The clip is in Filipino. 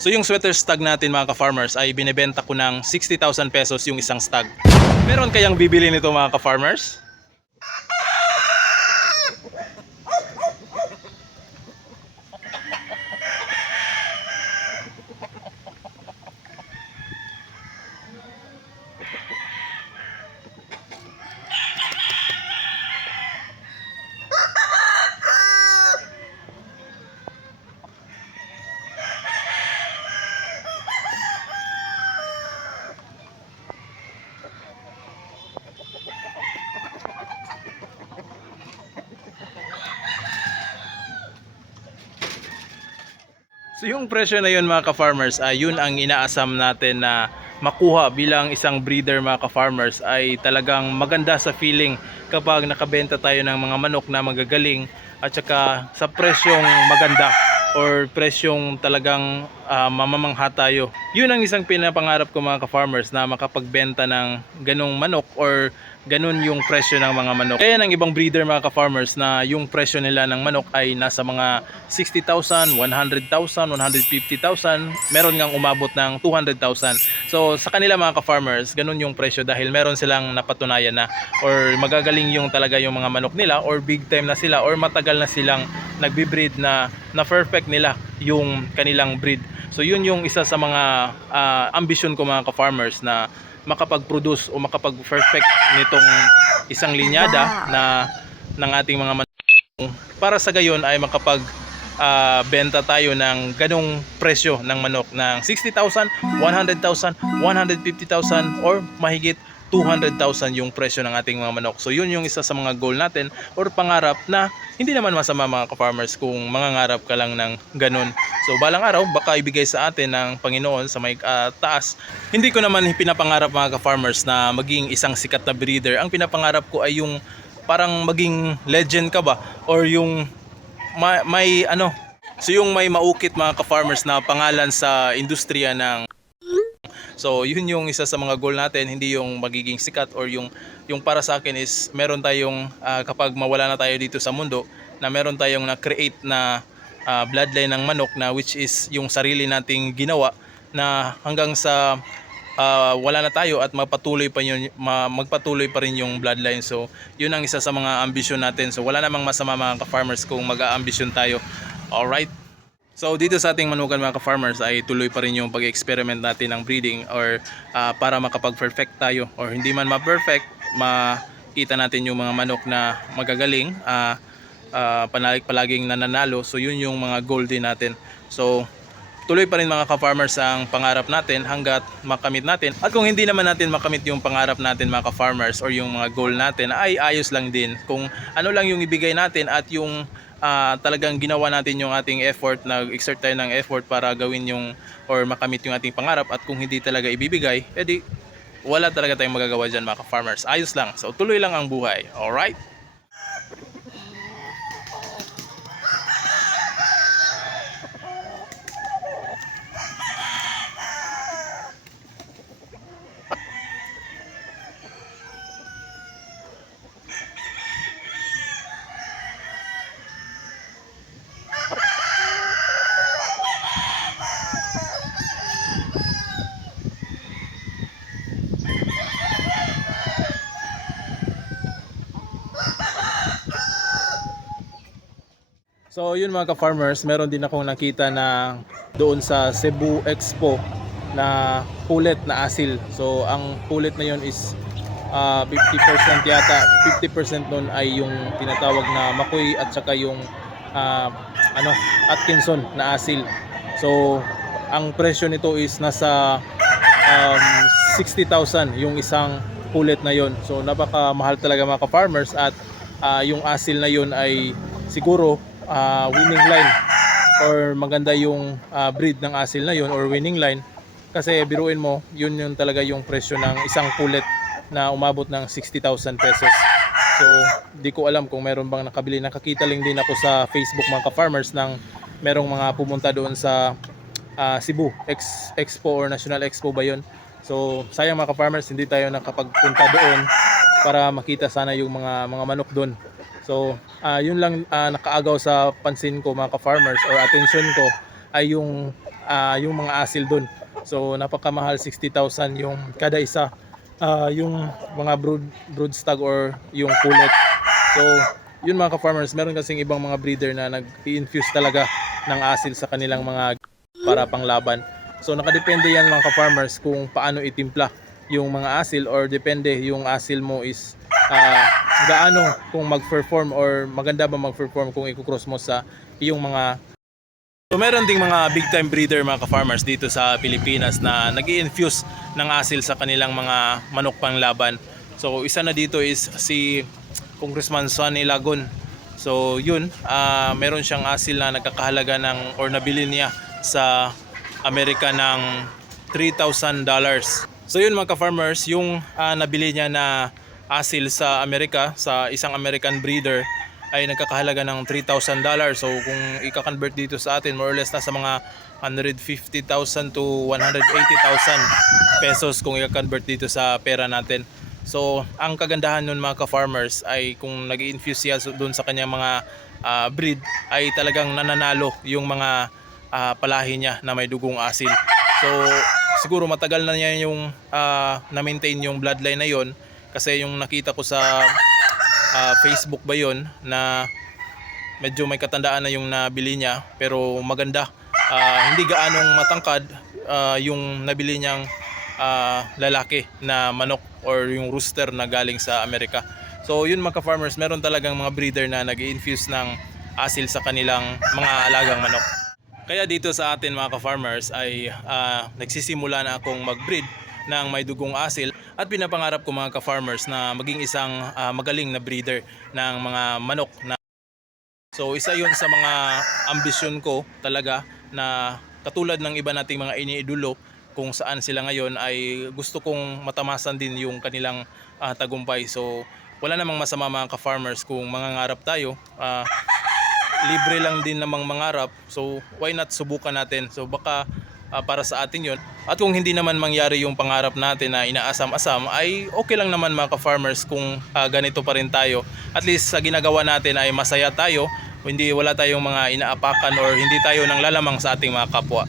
So yung sweater stag natin mga ka-farmers ay binebenta ko ng 60,000 pesos yung isang stag. Meron kayang bibili nito mga ka-farmers? So yung presyo na yun mga ka-farmers, yun ang inaasam natin na makuha bilang isang breeder mga ka-farmers, ay talagang maganda sa feeling kapag nakabenta tayo ng mga manok na magagaling at saka sa presyong maganda or presyong talagang mamamangha tayo. Yun ang isang pinapangarap ko mga ka-farmers, na makapagbenta ng ganong manok or ganun yung presyo ng mga manok. Kaya ng ibang breeder mga ka-farmers na yung presyo nila ng manok ay nasa mga 60,000, 100,000, 150,000, meron ngang umabot ng 200,000. So sa kanila mga ka-farmers, ganun yung presyo dahil meron silang napatunayan na or magagaling yung talaga yung mga manok nila, or big time na sila, or matagal na silang nagbi-breed na perfect nila yung kanilang breed. So yun yung isa sa mga ambisyon ko mga ka-farmers, na makapag-produce o makapag-perfect nitong isang linyada na ng ating mga manok, para sa gayon ay makapag benta tayo ng ganong presyo ng manok ng 60,000, 100,000, 150,000 or mahigit 200,000 yung presyo ng ating mga manok. So yun yung isa sa mga goal natin or pangarap, na hindi naman masama mga ka-farmers kung mangangarap ka lang ng ganun. So balang araw baka ibigay sa atin ng Panginoon sa may taas. Hindi ko naman pinapangarap mga ka-farmers na maging isang sikat na breeder. Ang pinapangarap ko ay yung parang maging legend ka ba, or yung may ano, so yung may maukit mga ka-farmers na pangalan sa industriya ng. So yun yung isa sa mga goal natin, hindi yung magiging sikat or yung para sa akin is meron tayong kapag mawala na tayo dito sa mundo, na meron tayong na-create na bloodline ng manok, na which is yung sarili nating ginawa, na hanggang sa wala na tayo at magpatuloy pa rin yung bloodline. So yun ang isa sa mga ambisyon natin. So wala namang masama mga ka-farmers kung mag-aambisyon tayo. Alright. So dito sa ating manukan mga ka-farmers ay tuloy pa rin yung pag-experiment natin ng breeding, or para makapag-perfect tayo, or hindi man ma-perfect, makita natin yung mga manok na magagaling, palaging nananalo. So yun yung mga goal din natin. So tuloy pa rin mga ka-farmers ang pangarap natin hanggat makamit natin. At kung hindi naman natin makamit yung pangarap natin mga ka-farmers or yung mga goal natin, ay ayos lang din kung ano lang yung ibigay natin, at yung talagang ginawa natin yung ating effort, nag-exert tayo ng effort para gawin yung or makamit yung ating pangarap. At kung hindi talaga ibibigay, edi wala talaga tayong magagawa dyan mga ka-farmers. Ayos lang. So tuloy lang ang buhay. Alright? So yun mga ka-farmers, meron din akong nakita na doon sa Cebu Expo na pulet na asil. So ang pulet na yun is 50% yata, 50% nun ay yung tinatawag na Makoy, at saka yung Atkinson na asil. So ang presyo nito is nasa 60,000 yung isang pulet na yon. So napakamahal talaga mga ka-farmers, at yung asil na yun ay siguro winning line, or maganda yung breed ng asil na yun, or winning line, kasi biruin mo, yun yung talaga yung presyo ng isang pulet na umabot ng 60,000 pesos. So di ko alam kung meron bang nakabili. Nakakita lang din ako sa Facebook mga ka-farmers ng merong mga pumunta doon sa Cebu Expo or National Expo ba yun. So sayang mga ka-farmers, hindi tayo nakapagpunta doon para makita sana yung mga manok doon. So yun lang nakaagaw sa pansin ko mga ka-farmers, or attention ko, ay yung yung mga asil doon. So napakamahal, 60,000 yung kada isa. Yung mga brood stag or yung pullet. So yun mga ka-farmers, meron kasing ibang mga breeder na nag-infuse talaga ng asil sa kanilang mga para panglaban. So nakadepende yan mga ka-farmers kung paano itimpla yung mga asil, or depende yung asil mo is gaano kung mag-perform or maganda ba mag-perform kung i-cross mo sa iyong mga. So meron ding mga big time breeder mga ka-farmers dito sa Pilipinas na nag-i-infuse ng asil sa kanilang mga manok panglaban. So isa na dito is si Congressman Sonny Lagon. So yun, meron siyang asil na nagkakahalaga ng, or nabili niya sa Amerika ng $3,000. So yun mga ka-farmers, yung nabili niya na asil sa Amerika, sa isang American breeder, ay nagkakahalaga ng $3,000. So kung i-convert dito sa atin, more or less nasa mga 150,000 to 180,000 pesos kung i-convert dito sa pera natin. So ang kagandahan nun mga ka-farmers ay kung nag-infuse siya doon sa kanyang mga breed, ay talagang nananalo yung mga palahi niya na may dugong asil. So siguro matagal na niya yung na-maintain yung bloodline na yon, kasi yung nakita ko sa Facebook ba yon, na medyo may katandaan na yung nabili niya pero maganda. Hindi gaanong matangkad yung nabili niyang lalaki na manok or yung rooster na galing sa Amerika. So yun mga ka-farmers, meron talagang mga breeder na nag-infuse ng asil sa kanilang mga alagang manok. Kaya dito sa atin mga ka-farmers ay nagsisimula na akong mag-breed ng may dugong asil, at pinapangarap ko mga ka-farmers na maging isang magaling na breeder ng mga manok na. So isa yun sa mga ambisyon ko talaga, na katulad ng iba nating mga iniidolo kung saan sila ngayon, ay gusto kong matamasan din yung kanilang tagumpay. So wala namang masama mga ka-farmers kung mangangarap tayo. Libre lang din namang mangarap, so why not subukan natin. So baka para sa atin yon. At kung hindi naman mangyari yung pangarap natin na inaasam-asam, ay okay lang naman mga ka-farmers kung ganito pa rin tayo. At least sa ginagawa natin ay masaya tayo, wala tayong mga inaapakan or hindi tayo nang lalamang sa ating mga kapwa.